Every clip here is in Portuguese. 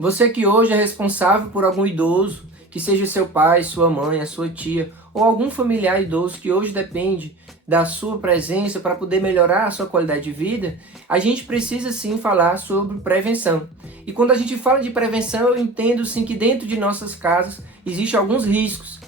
Você que hoje é responsável por algum idoso, que seja seu pai, sua mãe, a sua tia, ou algum familiar idoso que hoje depende da sua presença para poder melhorar a sua qualidade de vida, a gente precisa sim falar sobre prevenção. E quando a gente fala de prevenção, eu entendo sim que dentro de nossas casas existem alguns riscos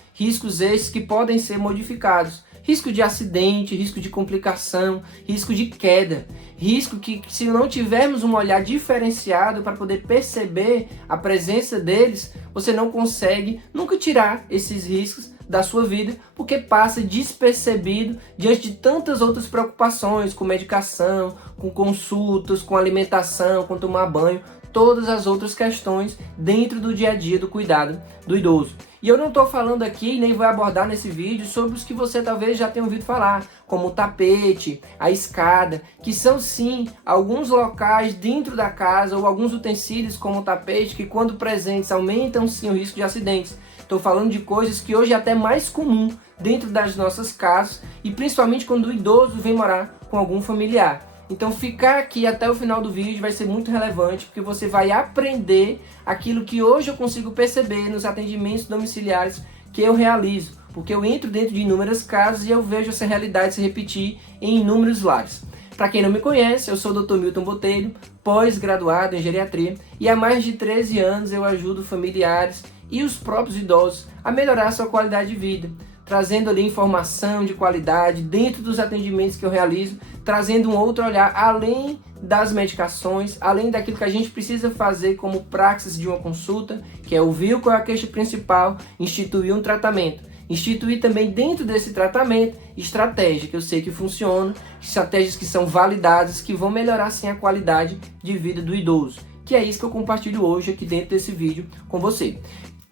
esses que podem ser modificados. Risco de acidente, risco de complicação, risco de queda, risco que se não tivermos um olhar diferenciado para poder perceber a presença deles, você não consegue nunca tirar esses riscos da sua vida, porque passa despercebido diante de tantas outras preocupações, com medicação, com consultas, com alimentação, com tomar banho, todas as outras questões dentro do dia a dia do cuidado do idoso. E eu não estou falando aqui, nem vou abordar nesse vídeo, sobre os que você talvez já tenha ouvido falar, como o tapete, a escada, que são sim alguns locais dentro da casa ou alguns utensílios como o tapete que quando presentes aumentam sim o risco de acidentes. Estou falando de coisas que hoje é até mais comum dentro das nossas casas e principalmente quando o idoso vem morar com algum familiar. Então ficar aqui até o final do vídeo vai ser muito relevante, porque você vai aprender aquilo que hoje eu consigo perceber nos atendimentos domiciliares que eu realizo, porque eu entro dentro de inúmeras casas e eu vejo essa realidade se repetir em inúmeros lares. Para quem não me conhece, eu sou o Dr. Milton Botelho, pós-graduado em geriatria, e há mais de 13 anos eu ajudo familiares e os próprios idosos a melhorar a sua qualidade de vida, trazendo ali informação de qualidade dentro dos atendimentos que eu realizo, trazendo um outro olhar além das medicações, além daquilo que a gente precisa fazer como praxis de uma consulta, que é ouvir qual é a queixa principal, instituir um tratamento. Instituir também dentro desse tratamento estratégia que eu sei que funciona, estratégias que são validadas, que vão melhorar sim a qualidade de vida do idoso. Que é isso que eu compartilho hoje aqui dentro desse vídeo com você.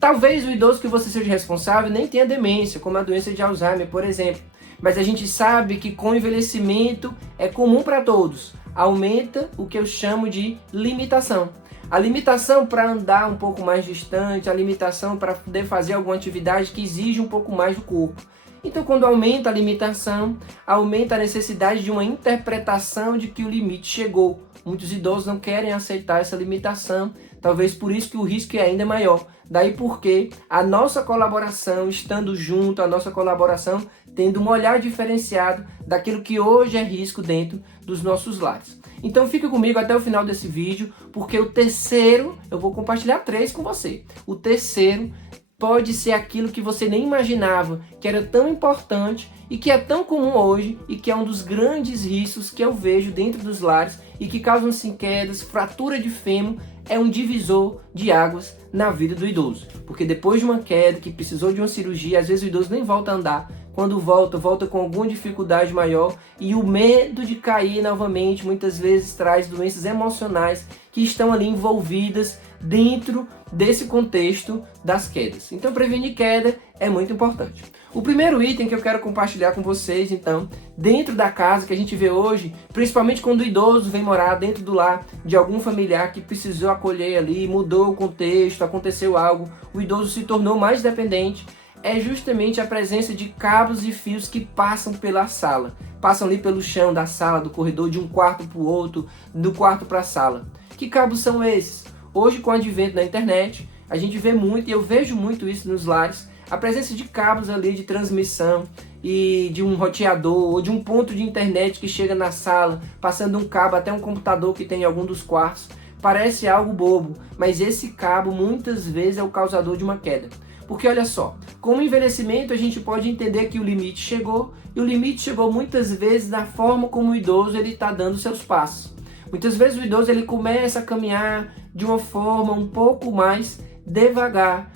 Talvez o idoso que você seja responsável nem tenha demência, como a doença de Alzheimer, por exemplo. Mas a gente sabe que com o envelhecimento é comum para todos. Aumenta o que eu chamo de limitação. A limitação para andar um pouco mais distante, a limitação para poder fazer alguma atividade que exige um pouco mais do corpo. Então, quando aumenta a limitação, aumenta a necessidade de uma interpretação de que o limite chegou. Muitos idosos não querem aceitar essa limitação, talvez por isso que o risco é ainda maior. Daí porque a nossa colaboração, estando junto, a nossa colaboração tendo um olhar diferenciado daquilo que hoje é risco dentro dos nossos lares. Então fica comigo até o final desse vídeo, porque o terceiro, eu vou compartilhar 3 com você. O terceiro pode ser aquilo que você nem imaginava, que era tão importante e que é tão comum hoje e que é um dos grandes riscos que eu vejo dentro dos lares e que causam sim quedas, fratura de fêmur, é um divisor de águas na vida do idoso. Porque depois de uma queda, que precisou de uma cirurgia, às vezes o idoso nem volta a andar. Quando volta com alguma dificuldade maior e o medo de cair novamente muitas vezes traz doenças emocionais que estão ali envolvidas dentro desse contexto das quedas. Então prevenir queda é muito importante. O primeiro item que eu quero compartilhar com vocês, então, dentro da casa que a gente vê hoje, principalmente quando o idoso vem morar dentro do lar de algum familiar que precisou acolher ali, mudou o contexto, aconteceu algo, o idoso se tornou mais dependente, é justamente a presença de cabos e fios que passam pela sala. Passam ali pelo chão da sala, do corredor, de um quarto para o outro, do quarto para a sala. Que cabos são esses? Hoje, com o advento da internet, a gente vê muito, e eu vejo muito isso nos lares, a presença de cabos ali de transmissão e de um roteador ou de um ponto de internet que chega na sala, passando um cabo até um computador que tem em algum dos quartos. Parece algo bobo, mas esse cabo muitas vezes é o causador de uma queda. Porque olha só, com o envelhecimento a gente pode entender que o limite chegou, e o limite chegou muitas vezes da forma como o idoso está dando seus passos. Muitas vezes o idoso ele começa a caminhar de uma forma um pouco mais devagar,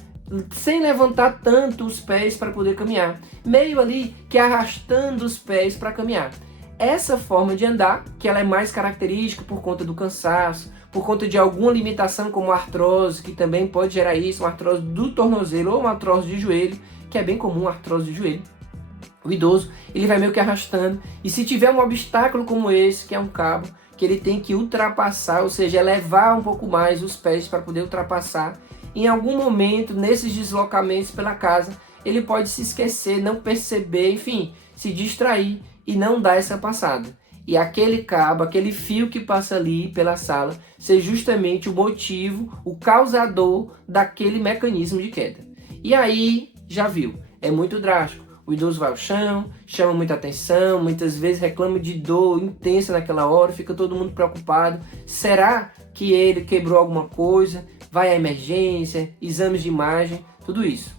sem levantar tanto os pés para poder caminhar, meio ali que arrastando os pés para caminhar. Essa forma de andar, que ela é mais característica por conta do cansaço, por conta de alguma limitação como artrose, que também pode gerar isso, uma artrose do tornozelo ou uma artrose de joelho, que é bem comum a artrose de joelho. O idoso, ele vai meio que arrastando, e se tiver um obstáculo como esse, que é um cabo, que ele tem que ultrapassar, ou seja, elevar um pouco mais os pés para poder ultrapassar, em algum momento, nesses deslocamentos pela casa, ele pode se esquecer, não perceber, enfim, se distrair e não dar essa passada. e aquele cabo, aquele fio que passa ali pela sala, ser justamente o motivo, o causador daquele mecanismo de queda. E aí, já viu, é muito drástico. O idoso vai ao chão, chama muita atenção, muitas vezes reclama de dor intensa naquela hora, fica todo mundo preocupado. Será que ele quebrou alguma coisa? Vai à emergência, exames de imagem, tudo isso.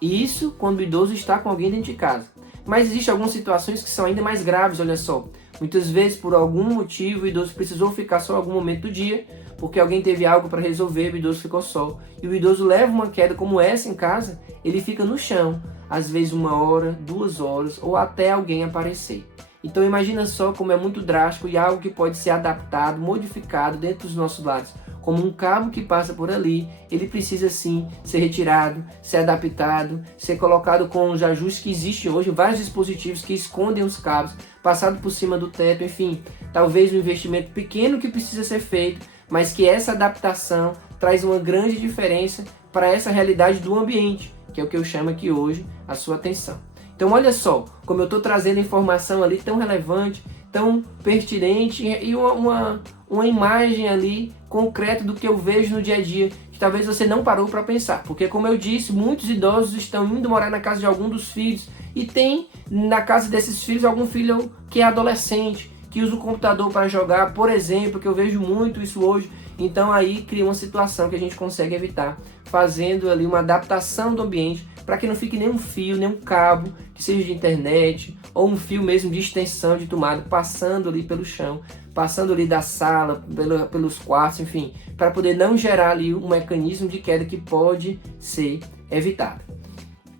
Isso quando o idoso está com alguém dentro de casa. Mas existem algumas situações que são ainda mais graves, olha só. Muitas vezes, por algum motivo, o idoso precisou ficar só algum momento do dia, porque alguém teve algo para resolver, o idoso ficou só. E o idoso leva uma queda como essa em casa, ele fica no chão, às vezes 1 hora, 2 horas, ou até alguém aparecer. Então imagina só como é muito drástico e algo que pode ser adaptado, modificado dentro dos nossos lares. Como um cabo que passa por ali, ele precisa sim ser retirado, ser adaptado, ser colocado com os ajustes que existem hoje, vários dispositivos que escondem os cabos, passado por cima do teto, enfim, talvez um investimento pequeno que precisa ser feito, mas que essa adaptação traz uma grande diferença para essa realidade do ambiente, que é o que eu chamo aqui hoje a sua atenção. Então olha só, como eu estou trazendo informação ali tão relevante, tão pertinente e uma imagem ali concreta do que eu vejo no dia a dia, que talvez você não parou para pensar. Porque como eu disse, muitos idosos estão indo morar na casa de algum dos filhos e tem na casa desses filhos algum filho que é adolescente, que usa o computador para jogar, por exemplo, que eu vejo muito isso hoje. Então aí cria uma situação que a gente consegue evitar, fazendo ali uma adaptação do ambiente, para que não fique nenhum fio, nenhum cabo, que seja de internet, ou um fio mesmo de extensão de tomada, passando ali pelo chão, passando ali da sala, pelos quartos, enfim, para poder não gerar ali um mecanismo de queda que pode ser evitado.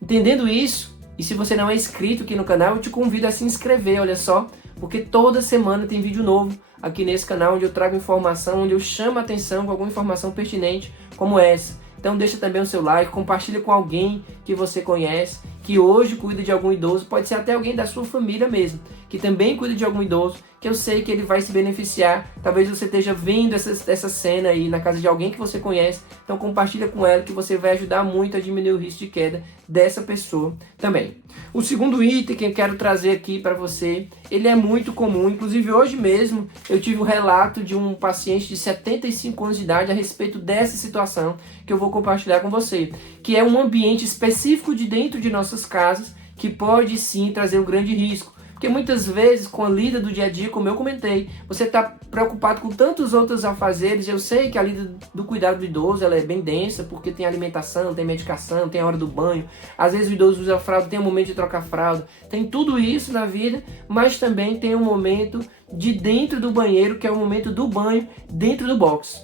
Entendendo isso, e se você não é inscrito aqui no canal, eu te convido a se inscrever, olha só, porque toda semana tem vídeo novo aqui nesse canal, onde eu trago informação, onde eu chamo a atenção com alguma informação pertinente como essa. Então deixa também o seu like, compartilha com alguém que você conhece, que hoje cuida de algum idoso, pode ser até alguém da sua família mesmo, que também cuida de algum idoso, que eu sei que ele vai se beneficiar. Talvez você esteja vendo essa cena aí na casa de alguém que você conhece, então compartilha com ela que você vai ajudar muito a diminuir o risco de queda dessa pessoa também. O segundo item que eu quero trazer aqui para você, ele é muito comum, inclusive hoje mesmo eu tive um relato de um paciente de 75 anos de idade a respeito dessa situação que eu vou compartilhar com você, que é um ambiente específico de dentro de nossas casas que pode sim trazer um grande risco. Porque muitas vezes, com a lida do dia a dia, como eu comentei, você está preocupado com tantos outros afazeres. Eu sei que a lida do cuidado do idoso ela é bem densa, porque tem alimentação, tem medicação, tem a hora do banho. Às vezes o idoso usa fralda, tem um momento de trocar fralda. Tem tudo isso na vida, mas também tem um momento de dentro do banheiro, que é o momento do banho dentro do box.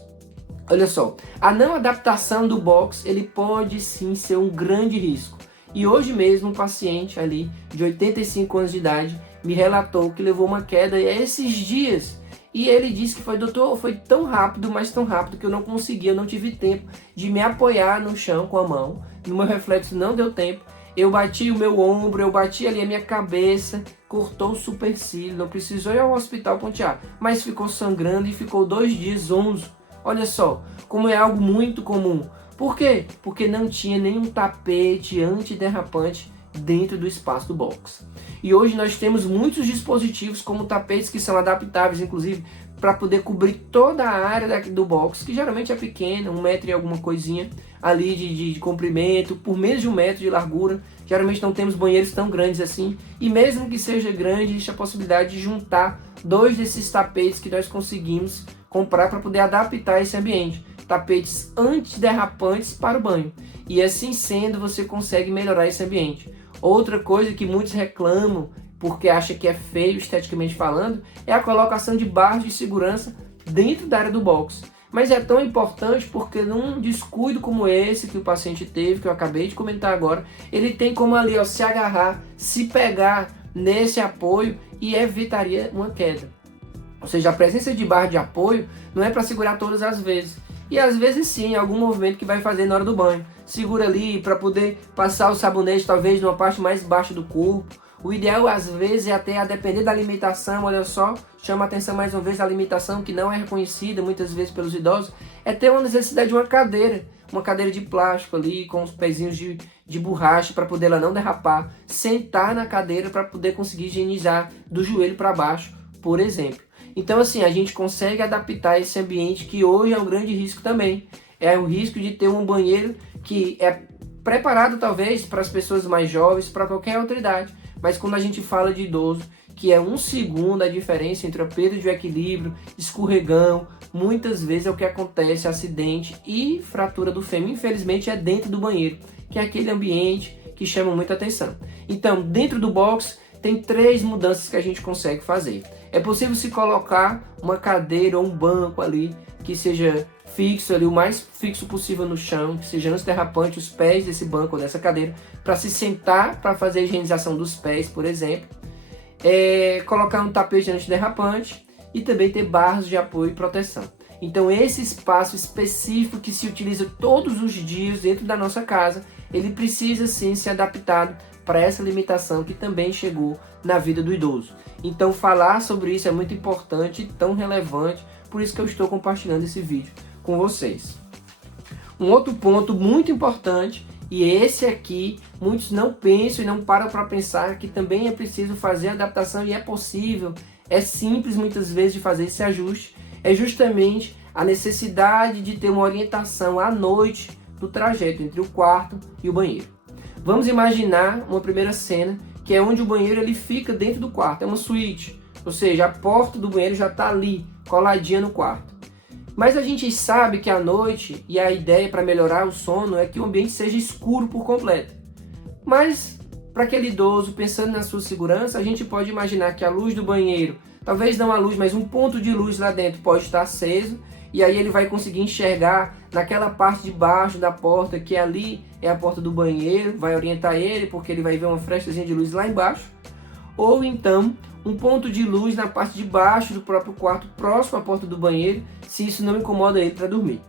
Olha só, a não adaptação do box, ele pode sim ser um grande risco. E hoje mesmo um paciente ali de 85 anos de idade me relatou que levou uma queda esses dias. E ele disse que doutor, foi tão rápido, mas tão rápido que eu não consegui, eu não tive tempo de me apoiar no chão com a mão. No meu reflexo não deu tempo. Eu bati o meu ombro, eu bati ali a minha cabeça, cortou o supercílio, não precisou ir ao hospital pontear, mas ficou sangrando e ficou 2 dias zonzo. Olha só, como é algo muito comum. Por quê? Porque não tinha nenhum tapete antiderrapante dentro do espaço do box. E hoje nós temos muitos dispositivos como tapetes que são adaptáveis, inclusive, para poder cobrir toda a área do box, que geralmente é pequena, 1 metro e alguma coisinha ali de comprimento, por menos de 1 metro de largura. Geralmente não temos banheiros tão grandes assim. E mesmo que seja grande, existe a possibilidade de juntar 2 desses tapetes que nós conseguimos comprar para poder adaptar esse ambiente. Tapetes antiderrapantes para o banho. E assim sendo, você consegue melhorar esse ambiente. Outra coisa que muitos reclamam, porque acham que é feio esteticamente falando, é a colocação de barras de segurança dentro da área do box. Mas é tão importante porque num descuido como esse que o paciente teve, que eu acabei de comentar agora, ele tem como ali se agarrar, se pegar nesse apoio e evitaria uma queda. Ou seja, a presença de barra de apoio não é para segurar todas as vezes. E às vezes sim, algum movimento que vai fazer na hora do banho. Segura ali para poder passar o sabonete talvez numa parte mais baixa do corpo. O ideal às vezes é até a depender da alimentação, olha só, chama a atenção mais uma vez da alimentação que não é reconhecida muitas vezes pelos idosos, é ter uma necessidade de uma cadeira de plástico ali com os pezinhos de borracha para poder ela não derrapar, sentar na cadeira para poder conseguir higienizar do joelho para baixo por exemplo. Então assim, a gente consegue adaptar esse ambiente que hoje é um grande risco também. É o risco de ter um banheiro que é preparado talvez para as pessoas mais jovens, para qualquer outra idade. Mas quando a gente fala de idoso, que é 1 segundo a diferença entre a perda de equilíbrio, escorregão, muitas vezes é o que acontece, acidente e fratura do fêmur. Infelizmente é dentro do banheiro, que é aquele ambiente que chama muita atenção. Então, dentro do box, tem 3 mudanças que a gente consegue fazer. É possível se colocar uma cadeira ou um banco ali, que seja fixo ali, o mais fixo possível no chão, que seja antiderrapante, os pés desse banco ou dessa cadeira, para se sentar, para fazer a higienização dos pés, por exemplo. Colocar um tapete antiderrapante e também ter barras de apoio e proteção. Então esse espaço específico que se utiliza todos os dias dentro da nossa casa, ele precisa sim ser adaptado para essa limitação que também chegou na vida do idoso. Então falar sobre isso é muito importante e tão relevante, por isso que eu estou compartilhando esse vídeo com vocês. Um outro ponto muito importante, e esse aqui muitos não pensam e não param para pensar, que também é preciso fazer adaptação e é possível, é simples muitas vezes de fazer esse ajuste, é justamente a necessidade de ter uma orientação à noite do trajeto entre o quarto e o banheiro. Vamos imaginar uma primeira cena, que é onde o banheiro ele fica dentro do quarto, é uma suíte, ou seja, a porta do banheiro já está ali, coladinha no quarto. Mas a gente sabe que à noite, e a ideia para melhorar o sono é que o ambiente seja escuro por completo. Mas para aquele idoso, pensando na sua segurança, a gente pode imaginar que a luz do banheiro, talvez não a luz, mas um ponto de luz lá dentro pode estar aceso, e aí ele vai conseguir enxergar naquela parte de baixo da porta, que ali é a porta do banheiro, vai orientar ele, porque ele vai ver uma frestazinha de luz lá embaixo. Ou então, um ponto de luz na parte de baixo do próprio quarto, próximo à porta do banheiro, se isso não incomoda ele para dormir.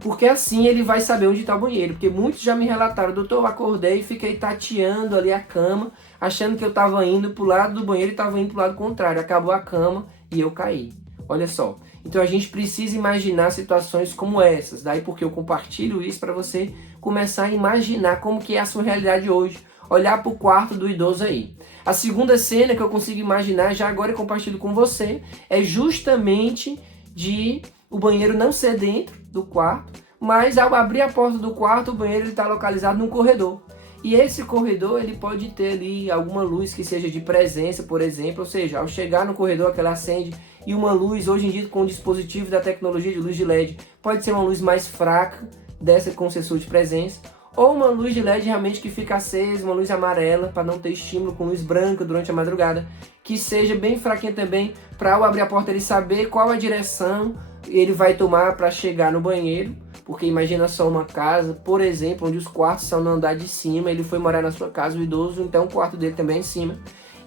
Porque assim ele vai saber onde está o banheiro, porque muitos já me relataram: doutor, eu acordei e fiquei tateando ali a cama, achando que eu estava indo para o lado do banheiro e estava indo para o lado contrário, acabou a cama e eu caí. Olha só, então a gente precisa imaginar situações como essas, daí porque eu compartilho isso para você começar a imaginar como que é a sua realidade hoje, olhar para o quarto do idoso aí. A segunda cena que eu consigo imaginar, já agora eu compartilho com você, é justamente de o banheiro não ser dentro do quarto, mas ao abrir a porta do quarto, o banheiro está localizado num corredor. E esse corredor ele pode ter ali alguma luz que seja de presença, por exemplo, ou seja, ao chegar no corredor que ela acende, e uma luz, hoje em dia com dispositivo da tecnologia de luz de LED, pode ser uma luz mais fraca, dessa com sensor de presença, ou uma luz de LED realmente que fica acesa, uma luz amarela, para não ter estímulo com luz branca durante a madrugada, que seja bem fraquinha também, para ao abrir a porta ele saber qual a direção ele vai tomar para chegar no banheiro. Porque imagina só uma casa, por exemplo, onde os quartos são no andar de cima, ele foi morar na sua casa, o idoso, então o quarto dele também é em cima.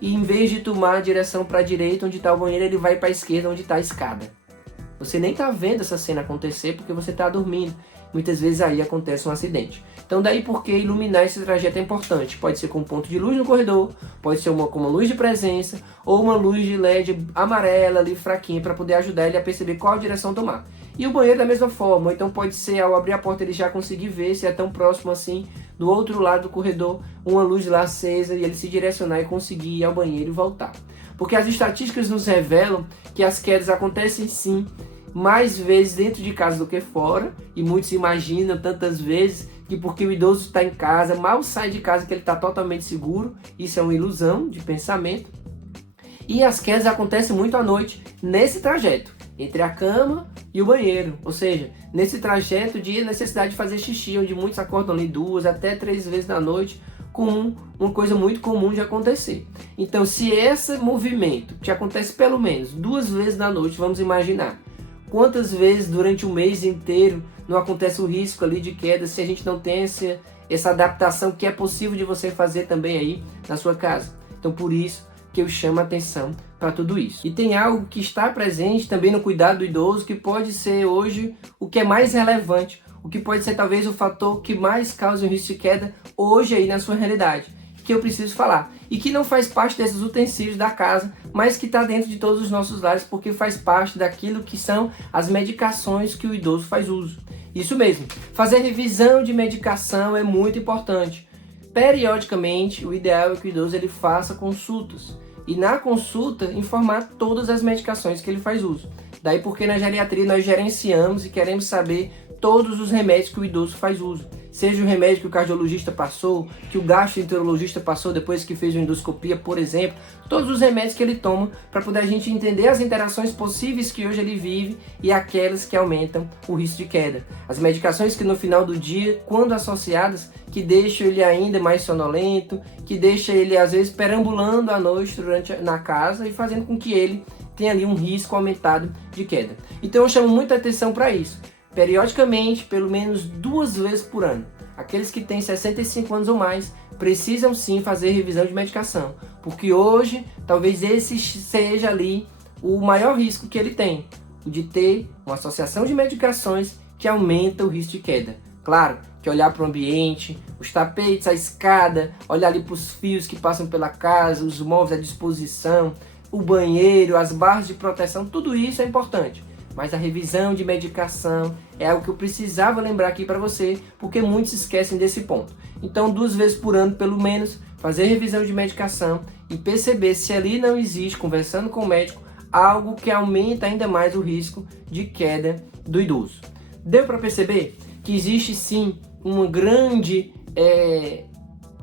E em vez de tomar a direção para a direita, onde está o banheiro, ele vai para a esquerda, onde está a escada. Você nem está vendo essa cena acontecer porque você está dormindo. Muitas vezes aí acontece um acidente. Então daí porque iluminar esse trajeto é importante. Pode ser com um ponto de luz no corredor, pode ser com uma luz de presença, ou uma luz de LED amarela ali, fraquinha, para poder ajudar ele a perceber qual direção tomar. E o banheiro da mesma forma, então pode ser ao abrir a porta ele já conseguir ver se é tão próximo assim, do outro lado do corredor, uma luz lá acesa e ele se direcionar e conseguir ir ao banheiro e voltar. Porque as estatísticas nos revelam que as quedas acontecem sim, mais vezes dentro de casa do que fora, e muitos imaginam tantas vezes que porque o idoso está em casa, mal sai de casa que ele está totalmente seguro. Isso é uma ilusão de pensamento. E as quedas acontecem muito à noite, nesse trajeto, entre a cama e o banheiro, ou seja, nesse trajeto de necessidade de fazer xixi, onde muitos acordam ali 2 até 3 vezes na noite, com uma coisa muito comum de acontecer. Então, se esse movimento, que acontece pelo menos 2 vezes na noite, vamos imaginar, quantas vezes durante o mês inteiro não acontece o risco ali de queda, se a gente não tem essa adaptação que é possível de você fazer também aí na sua casa. Então, por isso que eu chamo a atenção para tudo isso. E tem algo que está presente também no cuidado do idoso, que pode ser hoje o que é mais relevante, o que pode ser talvez o fator que mais causa o risco de queda hoje aí na sua realidade, que eu preciso falar, e que não faz parte desses utensílios da casa, mas que está dentro de todos os nossos lares, porque faz parte daquilo que são as medicações que o idoso faz uso. Isso mesmo, fazer revisão de medicação é muito importante. Periodicamente, o ideal é que o idoso ele faça consultas. e na consulta informar todas as medicações que ele faz uso. Daí porque na geriatria nós gerenciamos e queremos saber todos os remédios que o idoso faz uso. Seja o remédio que o cardiologista passou, que o gastroenterologista passou depois que fez uma endoscopia, por exemplo. Todos os remédios que ele toma para poder a gente entender as interações possíveis que hoje ele vive e aquelas que aumentam o risco de queda. As medicações que no final do dia, quando associadas, que deixam ele ainda mais sonolento, que deixa ele às vezes perambulando à noite na casa e fazendo com que ele tenha ali um risco aumentado de queda. Então eu chamo muita atenção para isso. Periodicamente, pelo menos 2 vezes por ano. Aqueles que têm 65 anos ou mais precisam sim fazer revisão de medicação, porque hoje talvez esse seja ali o maior risco que ele tem, o de ter uma associação de medicações que aumenta o risco de queda. Claro que olhar para o ambiente, os tapetes, a escada, olhar ali para os fios que passam pela casa, os móveis à disposição, o banheiro, as barras de proteção, tudo isso é importante. Mas a revisão de medicação é algo que eu precisava lembrar aqui para você, porque muitos esquecem desse ponto. Então, 2 vezes por ano, pelo menos, fazer revisão de medicação e perceber se ali não existe, conversando com o médico, algo que aumenta ainda mais o risco de queda do idoso. Deu para perceber que existe sim uma grande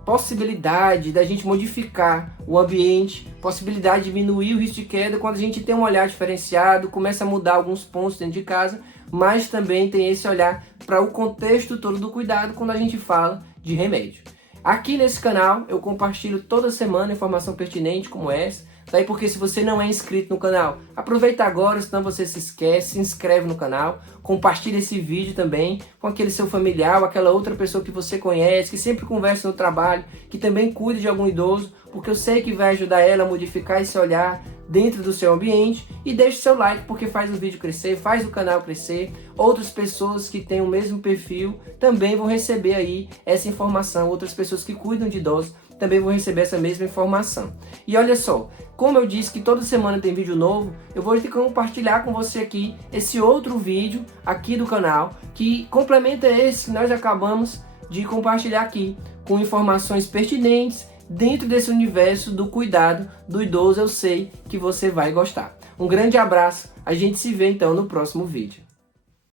possibilidade da gente modificar o ambiente, possibilidade de diminuir o risco de queda quando a gente tem um olhar diferenciado, começa a mudar alguns pontos dentro de casa, mas também tem esse olhar para o contexto todo do cuidado quando a gente fala de remédio. Aqui nesse canal eu compartilho toda semana informação pertinente como essa. Daí porque se você não é inscrito no canal, aproveita agora, senão você se esquece, se inscreve no canal, compartilha esse vídeo também com aquele seu familiar ou aquela outra pessoa que você conhece, que sempre conversa no trabalho, que também cuida de algum idoso, porque eu sei que vai ajudar ela a modificar esse olhar dentro do seu ambiente. E deixe seu like porque faz o vídeo crescer, faz o canal crescer. Outras pessoas que têm o mesmo perfil também vão receber aí essa informação, outras pessoas que cuidam de idosos também vão receber essa mesma informação. E olha só, como eu disse que toda semana tem vídeo novo, eu vou compartilhar com você aqui esse outro vídeo aqui do canal, que complementa esse que nós acabamos de compartilhar aqui, com informações pertinentes dentro desse universo do cuidado do idoso. Eu sei que você vai gostar. Um grande abraço, a gente se vê então no próximo vídeo.